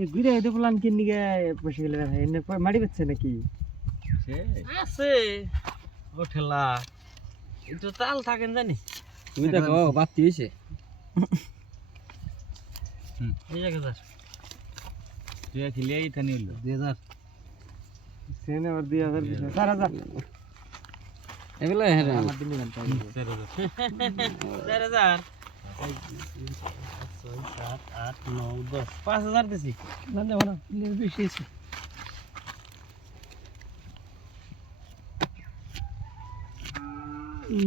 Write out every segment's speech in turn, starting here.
এই ঘুরে হইতে প্ল্যান কিন নিগে বসে গেলে ভাই এনে মাটি বেচছে নাকি সে আছে ও ঠেলা একটু তাল থাকেন জানি তুমি দেখো বাতি হইছে এই জায়গা যা তুই খেলে এইখানে হইলো 2000 সেনে আর 2000 দিছে 4000 এগুলা হ্যাঁ আমার দিন গান পাই 4000 6 7 8 9 10 5000 দিছি না দেব না বেশি আছে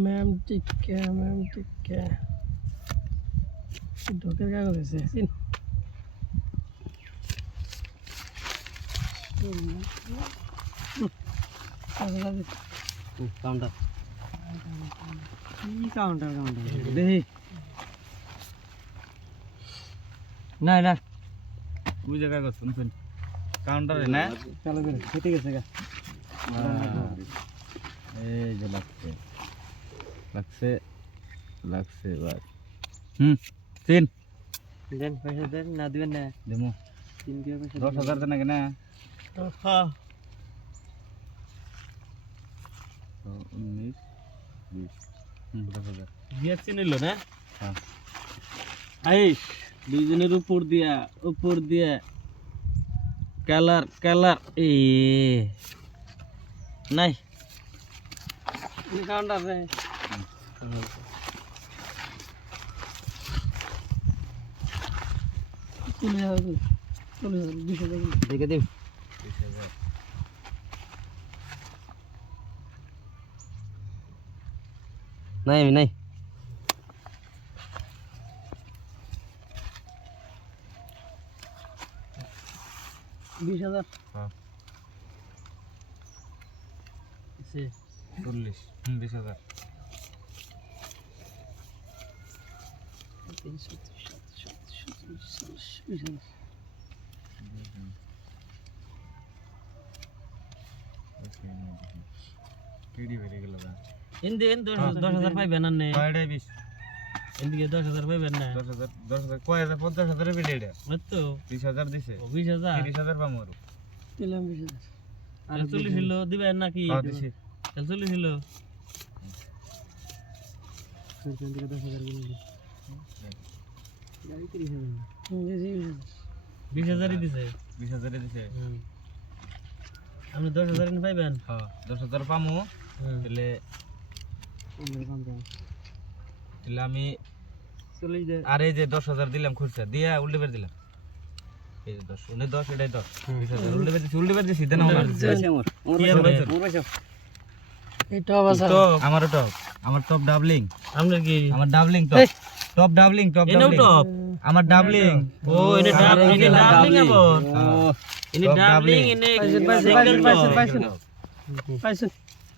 मैम ठीक है ढोकर क्या कर रहे हैं काउंटर काउंटर देखी ना ना ওই জায়গা কত শুনছেন কাউন্টারে না চলো বের ঠিক আছে গা এই যে লাগছে লাগছে বাস তিন দেন পয়সা দেন না দিবেন না দেমো 3 কে পয়সা 10000 দেন নাকি না হ্যাঁ 19 20 10000 দিয়েছেন নিল না হ্যাঁ আইস দুইজনের উপর দিয়া কালার এ নাই কাউন্টার রে দেখে দিন 20000 নাই 20000 হ্যাঁ সে 40 20000 কেডি বেরে গেল না ইন্দে 10000 পাইবেন না নে কয়ডা 20 এদিকে 10000 পাইবেন না 10000 কয় 50000 পেলে এটা মতো 20000 দিছে 20000 30000 পামু আর দিলাম 20000 আর 40 হলো দিবেন নাকি হ্যাঁ দিছি 40 হলো সেখান থেকে 10000 গুলো গাড়ি 30000 20000 দিছে 20000 দিছে আপনি 10000 এনে পাইবেন হ্যাঁ 10000 পামু তাহলে আমি চলে যায় আর এই যে 10000 দিলাম খুরসা দিয়া উল্টে বের দিলাম এই যে 10 উনি 10 এটাই 10 20000 উল্টে বের দিছি দেন আমার এই টপ আছে আমারও টপ আমার টপ ডাবলিং আপনার কি আমার ডাবলিং টপ ডাবলিং টপ আমার ডাবলিং ও এনে ডাবলিং আবার এনে ডাবলিং এনে সিঙ্গেল পাইছেন